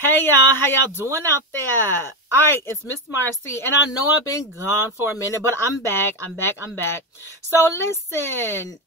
Hey y'all, how y'all doing out there? All right, it's Miss Marcy, and I know I've been gone for a minute, but I'm back. So listen,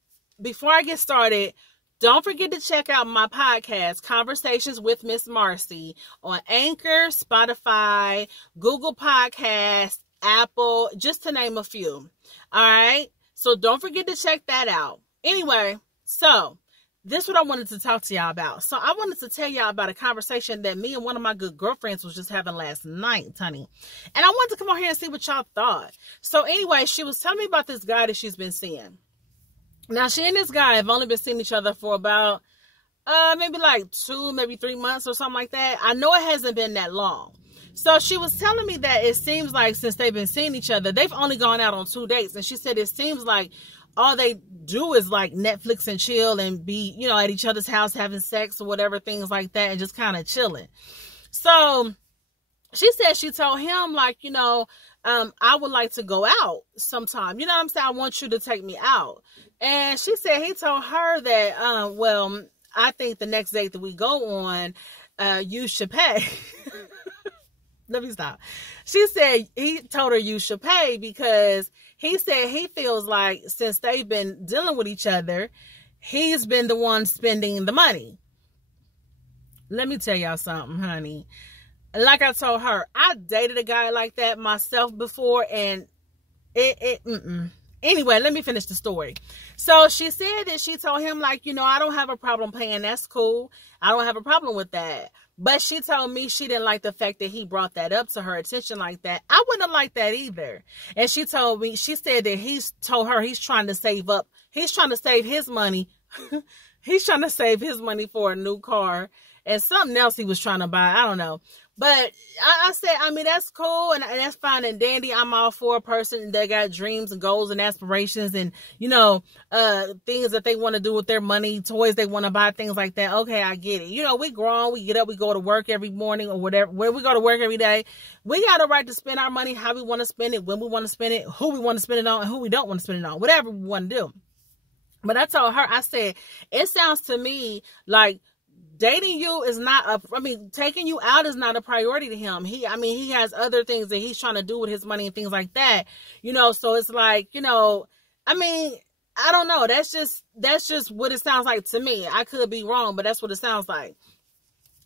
before I get started, don't forget to check out my podcast, Conversations with Miss Marcy, on Anchor, Spotify, Google Podcasts, Apple, just to name a few. All right, so don't forget to check that out. Anyway, so this is what I wanted to talk to y'all about. So I wanted to tell y'all about a conversation that me and one of my good girlfriends was just having last night, honey. And I wanted to come on here and see what y'all thought. So anyway, she was telling me about this guy that she's been seeing. Now, she and this guy have only been seeing each other for about maybe like 2, maybe 3 months or something like that. I know it hasn't been that long. So she was telling me that it seems like since they've been seeing each other, they've only gone out on 2 dates. And she said it seems like all they do is like Netflix and chill and be, at each other's house having sex or whatever, things like that, and just kind of chilling. So she said she told him, like, I would like to go out sometime. You know what I'm saying? I want you to take me out. And she said he told her that, well, I think the next date that we go on, you should pay. Let me stop. She said he told her you should pay because he said he feels like since they've been dealing with each other, he's been the one spending the money. Let me tell y'all something, honey. Like I told her, I dated a guy like that myself before, and Anyway, let me finish the story. So she said that she told him, like, I don't have a problem paying. That's cool. I don't have a problem with that. But she told me she didn't like the fact that he brought that up to her attention like that. I wouldn't have liked that either. And she told me, she said that he's told her he's trying to save up. He's trying to save his money. He's trying to save his money for a new car and something else he was trying to buy. I don't know. But I said, that's cool and that's fine and dandy. I'm all for a person that got dreams and goals and aspirations and, things that they want to do with their money, toys they want to buy, things like that. Okay, I get it. We grown, we get up, we go to work every morning or whatever, where we go to work every day. We got a right to spend our money how we want to spend it, when we want to spend it, who we want to spend it on, and who we don't want to spend it on, whatever we want to do. But I told her, I said, it sounds to me like dating you is not taking you out is not a priority to him. He has other things that he's trying to do with his money and things like that, so it's like, I don't know. That's just what it sounds like to me. I could be wrong, but that's what it sounds like.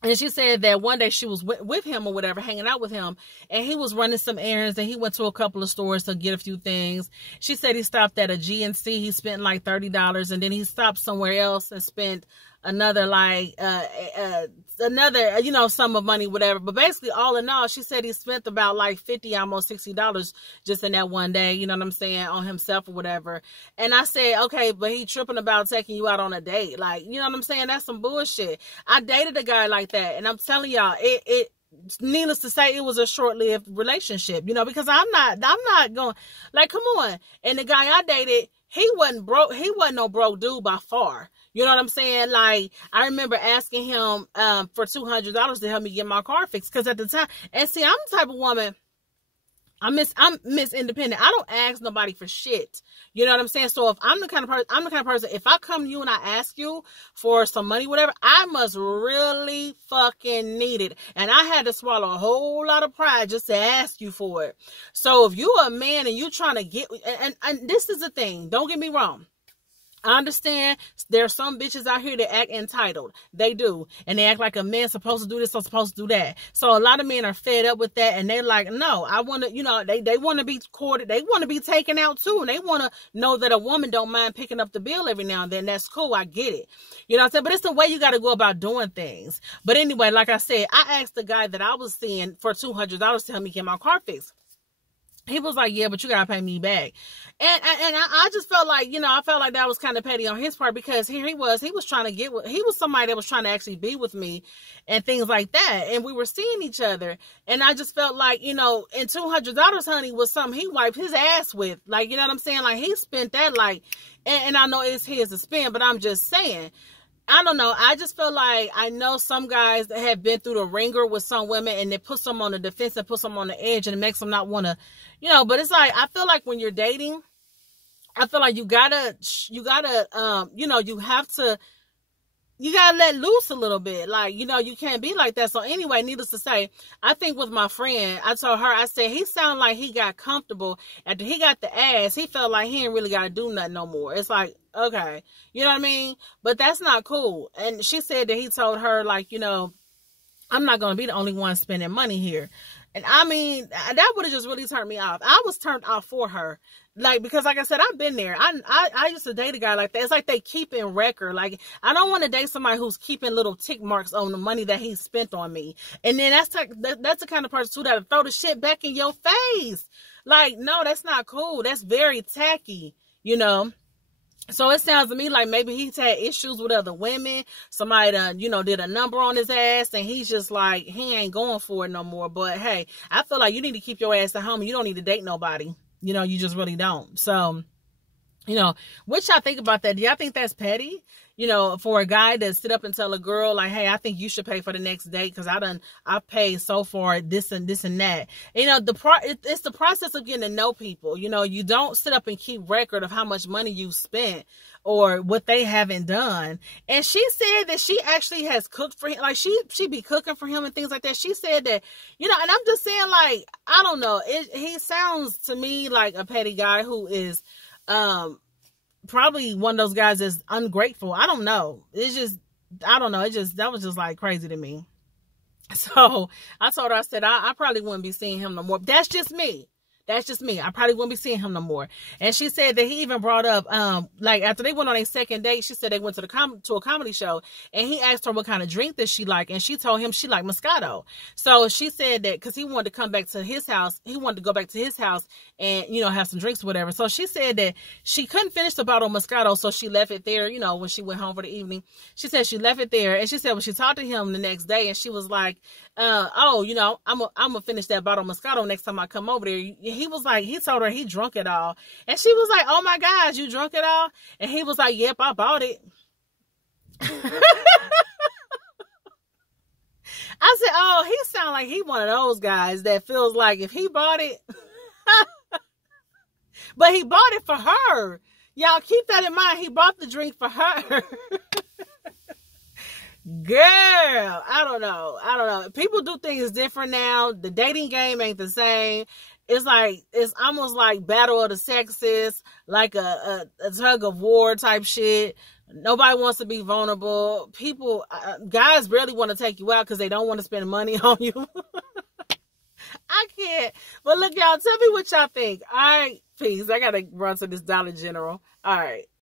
And she said that one day she was with him or whatever, hanging out with him, and he was running some errands and he went to a couple of stores to get a few things. She said he stopped at a GNC. He spent like $30 and then he stopped somewhere else and spent another sum of money, whatever. But basically, all in all, she said he spent about like $50, almost $60 just in that one day, you know what I'm saying, on himself or whatever. And I said, okay, but he tripping about taking you out on a date. Like, you know what I'm saying? That's some bullshit. I dated a guy like that. And I'm telling y'all, it needless to say, it was a short-lived relationship, because I'm not going, like, come on. And the guy I dated, he wasn't broke. He wasn't no broke dude by far. You know what I'm saying? Like, I remember asking him for $200 to help me get my car fixed. Because at the time, and see, I'm the type of woman, I'm Miss Independent. I don't ask nobody for shit. You know what I'm saying? So if I'm the kind of person, if I come to you and I ask you for some money, whatever, I must really fucking need it. And I had to swallow a whole lot of pride just to ask you for it. So if you a man and you trying to get, and this is the thing, don't get me wrong. I understand there's some bitches out here that act entitled. They do. And they act like a man's supposed to do this or supposed to do that. So a lot of men are fed up with that. And they're like, no, I want to, they want to be courted. They want to be taken out too. And they want to know that a woman don't mind picking up the bill every now and then. That's cool. I get it. You know what I'm saying? But it's the way you got to go about doing things. But anyway, like I said, I asked the guy that I was seeing for $200 to help me get my car fixed. He was like, yeah, but you got to pay me back. And I just felt like, I felt like that was kind of petty on his part because here he was trying to he was somebody that was trying to actually be with me and things like that. And we were seeing each other. And I just felt like, and $200, honey, was something he wiped his ass with. Like, you know what I'm saying? Like, he spent that, like, and I know it's his to spend, but I'm just saying, I don't know. I just feel like I know some guys that have been through the ringer with some women and they put some on the defense and put some on the edge and it makes them not want to, but it's like, I feel like when you're dating, I feel like you have to you gotta let loose a little bit. Like, you know, you can't be like that. So anyway, needless to say, I think with my friend, I told her, I said, he sounded like he got comfortable after he got the ass. He felt like he ain't really got to do nothing no more. It's like, okay, you know what I mean? But that's not cool. And she said that he told her, like, you know, I'm not going to be the only one spending money here. And I mean, that would have just really turned me off. I was turned off for her. Like, because like I said, I've been there. I used to date a guy like that. It's like they keep in record. Like, I don't want to date somebody who's keeping little tick marks on the money that he spent on me. And then that's the kind of person too that'll throw the shit back in your face. Like, no, that's not cool. That's very tacky, you know. So it sounds to me like maybe he's had issues with other women. Somebody done, you know, did a number on his ass, and he's just like, he ain't going for it no more. But hey, I feel like you need to keep your ass at home. You don't need to date nobody. You know, you just really don't. So, you know, what y'all think about that? Do y'all think that's petty? You know, for a guy to sit up and tell a girl like, hey, I think you should pay for the next date because I paid so far this and that. You know, it's the process of getting to know people. You know, you don't sit up and keep record of how much money you spent or what they haven't done. And she said that she actually has cooked for him. Like, she be cooking for him and things like that. She said that, you know, and I'm just saying, like, I don't know. He sounds to me like a petty guy who is, probably one of those guys that's ungrateful. I don't know. It's just, I don't know. That was just like crazy to me. So I told her, I said, I probably wouldn't be seeing him no more. That's just me. That's just me. I probably wouldn't be seeing him no more. And she said that he even brought up, like after they went on a second date, she said they went to a comedy show, and he asked her what kind of drink that she liked, and she told him she liked Moscato. So she said that because he wanted to come back to his house, he wanted to go back to his house and, you know, have some drinks or whatever. So she said that she couldn't finish the bottle of Moscato, so she left it there, you know, when she went home for the evening. She said she left it there, and she said when she talked to him the next day, and she was like, oh, you know, I'm gonna finish that bottle of Moscato next time I come over there. He was like, he told her he drunk it all. And she was like, oh my gosh, you drunk it all? And he was like, yep, I bought it. I said, oh, he sound like he one of those guys that feels like if he bought it, but he bought it for her. Y'all keep that in mind. He bought the drink for her. Girl, I don't know. People do things different now. The dating game ain't the same. It's like, it's almost like battle of the sexes, like a tug of war type shit. Nobody wants to be vulnerable. People, guys barely want to take you out because they don't want to spend money on you. I can't. But look, y'all, tell me what y'all think. All right, peace. I got to run to this Dollar General. All right.